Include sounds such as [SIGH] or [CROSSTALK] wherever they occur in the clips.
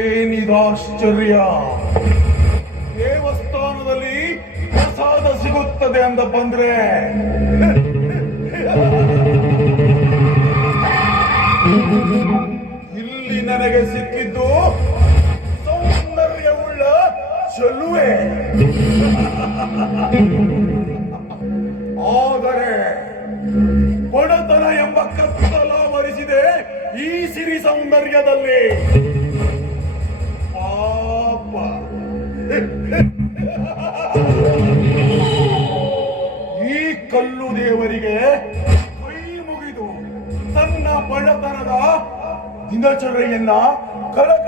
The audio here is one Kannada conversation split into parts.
ಏನಿದಾಶ್ಚರ್ಯ ದೇವಸ್ಥಾನದಲ್ಲಿ ಪ್ರಸಾದ ಸಿಗುತ್ತದೆ ಅಂತ ಬಂದ್ರೆ. ಇಲ್ಲಿ ನನಗೆ ಸಿಕ್ಕಿದ್ದು ಸೌಂದರ್ಯವುಳ್ಳ ಚೆಲುವೆ. ಸೌಂದರ್ಯದಲ್ಲಿ. ಪಾಪ. ಈ ಕಲ್ಲು ದೇವರಿಗೆ ಕೈ ಮುಗಿದು ತನ್ನ ಬಡತನದ ದಿನಚರಣೆಯನ್ನ ಕಳಕಳಿಯನ್ನು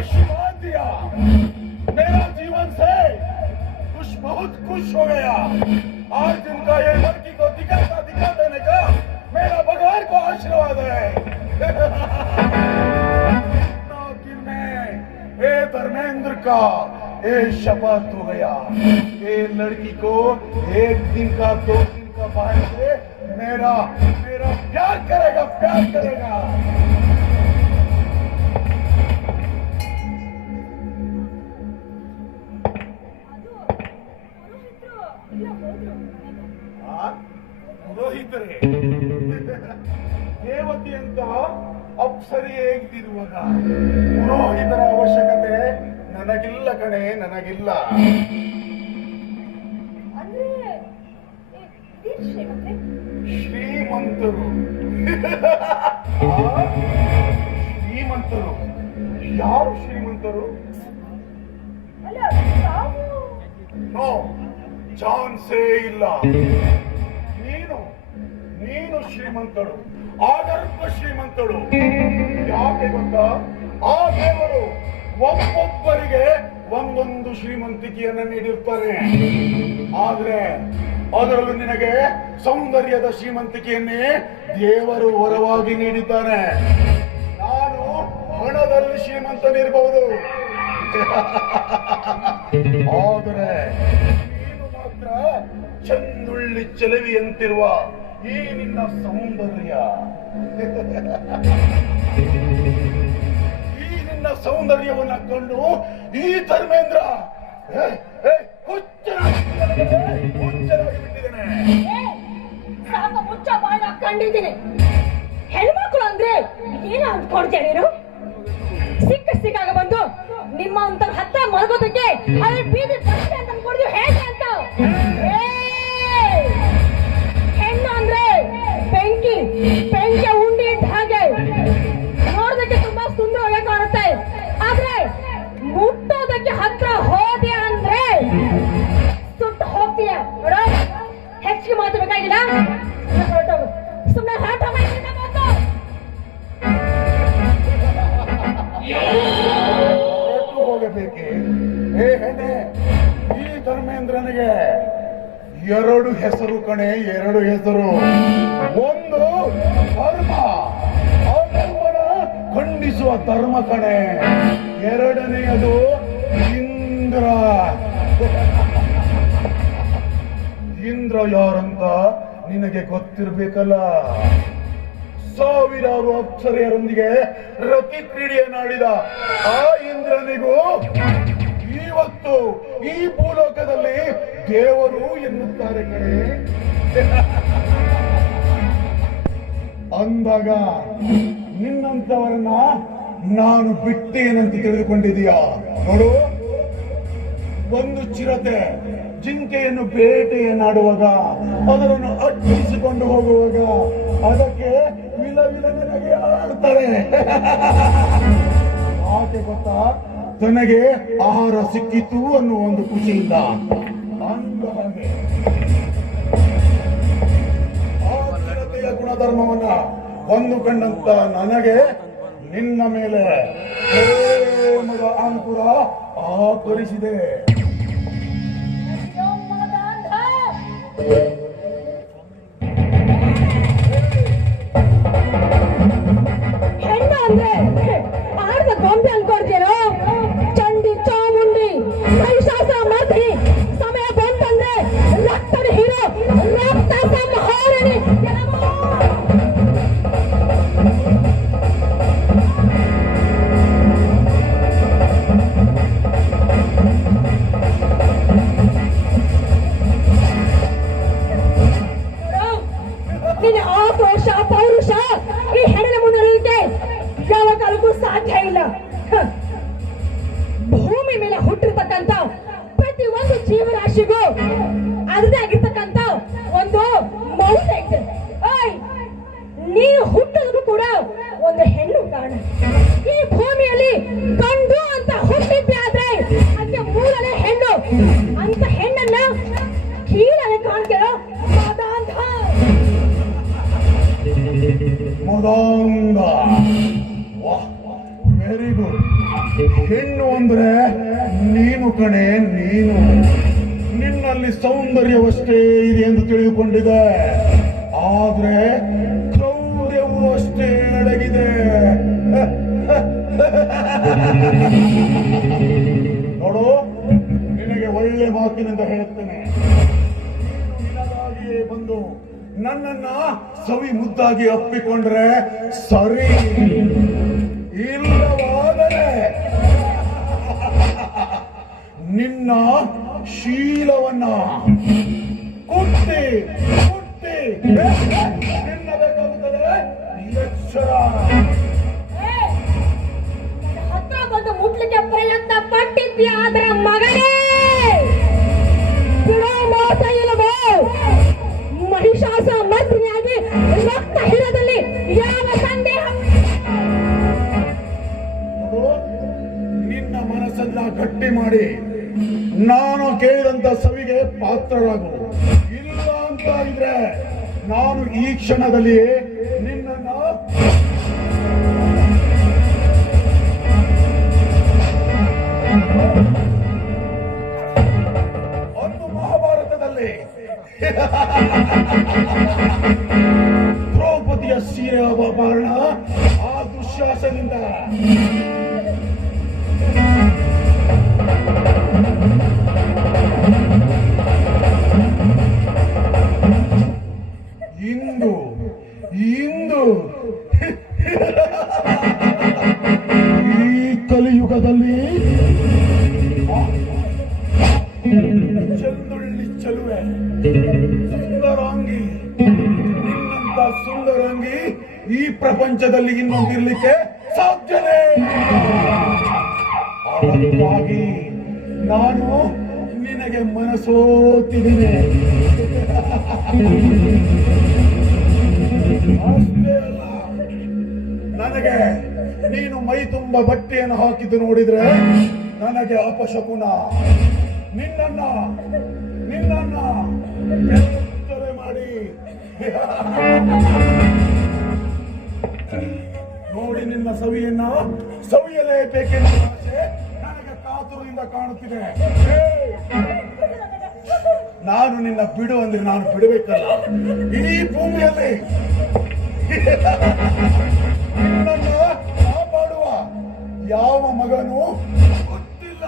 आशीर्वाद दिया। मेरा जीवन से कुछ बहुत खुश हो गया। आज जिनका ये लड़की को दिखाता दिखा देने का मेरा भगवान को आशीर्वाद है। [LAUGHS] धर्मेंद्र का ये शपथ हो गया। ये लड़की को एक दिन का, दो दिन का बाद से मेरा मेरा प्यार करेगा प्यार करेगा। ಅಪ್ಸರಿ ಹೇಗಿರುವಾಗ? ಪುರೋಹಿತರ ಅವಶ್ಯಕತೆ ನನಗಿಲ್ಲ ಕಣೆ ನನಗಿಲ್ಲ. ಶ್ರೀಮಂತ್ರೆ? ಶ್ರೀಮಂತರು. ಯಾರು ಶ್ರೀಮಂತರು? ಚಾನ್ಸೇ ಇಲ್ಲ. ನೀನು ಶ್ರೀಮಂತಳು ಆಗರ್ಭ ಶ್ರೀಮಂತಳು. ಯಾಕೆ ಗೊತ್ತಾ? ಆ ದೇವರು ಒಬ್ಬೊಬ್ಬರಿಗೆ ಒಂದೊಂದು ಶ್ರೀಮಂತಿಕೆಯನ್ನು ನೀಡಿರ್ತಾರೆ ಆದ್ರೆ ಅದರಲ್ಲೂ ನಿನಗೆ ಸೌಂದರ್ಯದ ಶ್ರೀಮಂತಿಕೆಯನ್ನೇ ದೇವರು ವರವಾಗಿ ನೀಡಿದ್ದಾನೆ. ನಾನು ಹಣದಲ್ಲಿ ಶ್ರೀಮಂತನಿರಬಹುದು [LAUGHS] ಆದರೆ ನೀನು ಮಾತ್ರ ಚಂದುಳ್ಳಿ ಚೆಲುವಿಯಂತಿರುವ [LAUGHS] ಈ ನಿನ್ನ ಸೌಂದರ್ಯ ಈ ನಿನ್ನ ಸೌಂದರ್ಯವನ್ನು ಕಂಡು ಈ ಧರ್ಮೇಂದ್ರ ಮುಚ್ಚ ಬಾಳ ಕಂಡಿದ್ದೀನಿ. ಹೆಣ್ಮಕ್ಳು ಅಂದ್ರೆ ಏನ ಅಂದ್ಕೊಡ್ತೀಯ ನೀನು? ಸಿಕ್ಕ ಸಿಕ್ಕಾಗ ಬಂದು ನಿಮ್ಮ ಅಂತ ಹತ್ತ ಮಲಗೋದಕ್ಕೆ ಅದ್ರ ಬೀದಿ ಅಂತ ಕಣೆ, ಎರಡು ಹೆಸರು. ಒಂದು ಧರ್ಮ ಅಧರ್ಮನ ಧರ್ಮನ ಖಂಡಿಸುವ ಧರ್ಮ ಕಣೆ. ಎರಡನೆಯದು ಇಂದ್ರ. ಇಂದ್ರ ಯಾರಂತ ನಿನಗೆ ಗೊತ್ತಿರ್ಬೇಕಲ್ಲ? ಸಾವಿರಾರು ಅಕ್ಷರೆಯರೊಂದಿಗೆ ರತಿ ಕ್ರೀಡೆಯನ್ನಾಡಿದ ಆ ಇಂದ್ರನಿಗೂ ಇವತ್ತು ಈ ಭೂಲೋಕದಲ್ಲಿ ದೇವರು ಎನ್ನುತ್ತಾರೆ ಕಣೆ. ಅಂದಾಗ ನಿನ್ನಂತವರನ್ನ ನಾನು ಬಿಟ್ಟೇನಂತ ತಿಳಿದುಕೊಂಡಿದೀಯಾ ನೋಡು. ಒಂದು ಚಿರತೆ ಜಿಂಕೆಯನ್ನು ಬೇಟೆಯನ್ನಾಡುವಾಗ ಅದರನ್ನು ಅಟ್ಟಿಸಿಕೊಂಡು ಹೋಗುವಾಗ ಅದಕ್ಕೆ ವಿಲ ವಿಲನೆನಗೆ ಆಡ್ತಾರೆ. [LAUGHS] ಆಕೆ ಗೊತ್ತಾ? ತನಗೆ ಆಹಾರ ಸಿಕ್ಕಿತು ಅನ್ನುವ ಒಂದು ಖುಷಿಯಿಂದ ಅಂದ ಹಾಗೆ ಆ ಚಿರತೆಯ ಗುಣಧರ್ಮವನ್ನ ಒಂದು ಕಂಡಂತ ನನಗೆ ನಿನ್ನ ಮೇಲೆ ಪ್ರೇಮದ ಅಂಕುರ ಆಕರಿಸಿದೆ! ಹೆಣ್ಣು ಅಂದ್ರೆ ಹುಟ್ಟಿರ್ತಕ್ಕಂತ ಪ್ರತಿ ಒಂದು ಜೀವರಾಶಿಗೂ ಅದರದೇ ಆಗಿರ್ತಕ್ಕಂಥ ಒಂದು ಮೌಲ್ಯ ನೀನು ಹುಟ್ಟೋದಕ್ಕೂ ಕೂಡ ಒಂದು ಹೆಣ್ಣು ಕಾರಣ. ಈ ಭೂಮಿಯಲ್ಲಿ ಕಂಡು ಅಂತ ಹುಟ್ಟಿದ್ದೆ ಆದ್ರೆ ಅದಕ್ಕೆ ಮೂರನೇ ಹೆಣ್ಣು. ಅಂತ ಹೆಣ್ಣನ್ನ ಕೀಳನೆ ಕಾಣ್ತಿರೋ ಮದಾಂಧ. ವಾಹ್ ವೆರಿ ಗುಡ್ ಹೆಣ್ಣು ಅಂದ್ರೆ ಕಣೆ, ನೀನು ನಿನ್ನಲ್ಲಿ ಸೌಂದರ್ಯವಷ್ಟೇ ಇದೆ ಎಂದು ತಿಳಿದುಕೊಂಡಿದೆ. ಆದ್ರೆ ಕ್ರೌರ್ಯವೂ ಅಷ್ಟೇ ಅಡಗಿದೆ. ನೋಡು, ನಿನಗೆ ಒಳ್ಳೆ ಮಾತಿನಿಂದ ಹೇಳುತ್ತೇನೆ. ನೀನು ಬಂದು ನನ್ನನ್ನ ಸವಿ ಮುದ್ದಾಗಿ ಅಪ್ಪಿಕೊಂಡ್ರೆ ಸರಿ. ನಿನ್ನ ಶೀಲವನ್ನ ಕುಟ್ಟಿ ಕುಟ್ಟಿ ತಿನ್ನಬೇಕಾಗುತ್ತದೆ ಎಚ್ಚರ ಬಂದು ಮುಟ್ಲಿಕ್ಕೆ ಪ್ರಯತ್ನ ಪಟ್ಟಿದ್ಯಾ ಅದರ ಕೇಳಿದಂತ ಸವಿಗೆ ಪಾತ್ರರಾಗು ಇಲ್ಲ ಅಂತ ಇದ್ರೆ ನಾನು ಈ ಕ್ಷಣದಲ್ಲಿ ನಿನ್ನನ್ನ ಒಂದು ಮಹಾಭಾರತದಲ್ಲಿ [LAUGHS] ದ್ರೌಪದಿಯ ಸೀರೆ ಅಪಹರಣ ಆ ದುಶ್ಯಾಸನಿಂದ ಈ ಕಲಿಯುಗದಲ್ಲಿ ಚಂದುಳ್ಳಿ ಚಲುವೆ, ಸುಂದರಾಂಗಿ, ನಿನ್ನಂತ ಸುಂದರಾಂಗಿ ಈ ಪ್ರಪಂಚದಲ್ಲಿ ಇನ್ನೊಂದಿರ್ಲಿಕ್ಕೆ ಸಾಧ್ಯನೇ ಅದಕ್ಕಾಗಿ ನಾನು ನಿನಗೆ ಮನಸೋತಿದ್ದೀನಿ. ಅಷ್ಟೇ ಅಲ್ಲ, ನನಗೆ ನೀನು ಮೈ ತುಂಬ ಬಟ್ಟೆಯನ್ನು ಹಾಕಿದ್ದು ನೋಡಿದ್ರೆ ನನಗೆ ಅಪಶಕುನ. ನಿನ್ನನ್ನ ನಿನ್ನನ್ನ ಮಾಡಿ. ನೋಡಿ ನಿನ್ನ ಸವಿಯನ್ನ. ಸವಿಯಲೇ ಬೇಕೆಂದು ನನಗೆ ಕಾತುರದಿಂದ ಕಾಣುತ್ತಿದೆ. ನಾನು ನಿನ್ನ ಬಿಡು ಅಂದ್ರೆ ನಾನು ಬಿಡಬೇಕಲ್ಲ. ಇಡೀ ಭೂಮಿಯಲ್ಲಿ. ಕಾಪಾಡುವ ಯಾವ ಮಗನು ಗೊತ್ತಿಲ್ಲ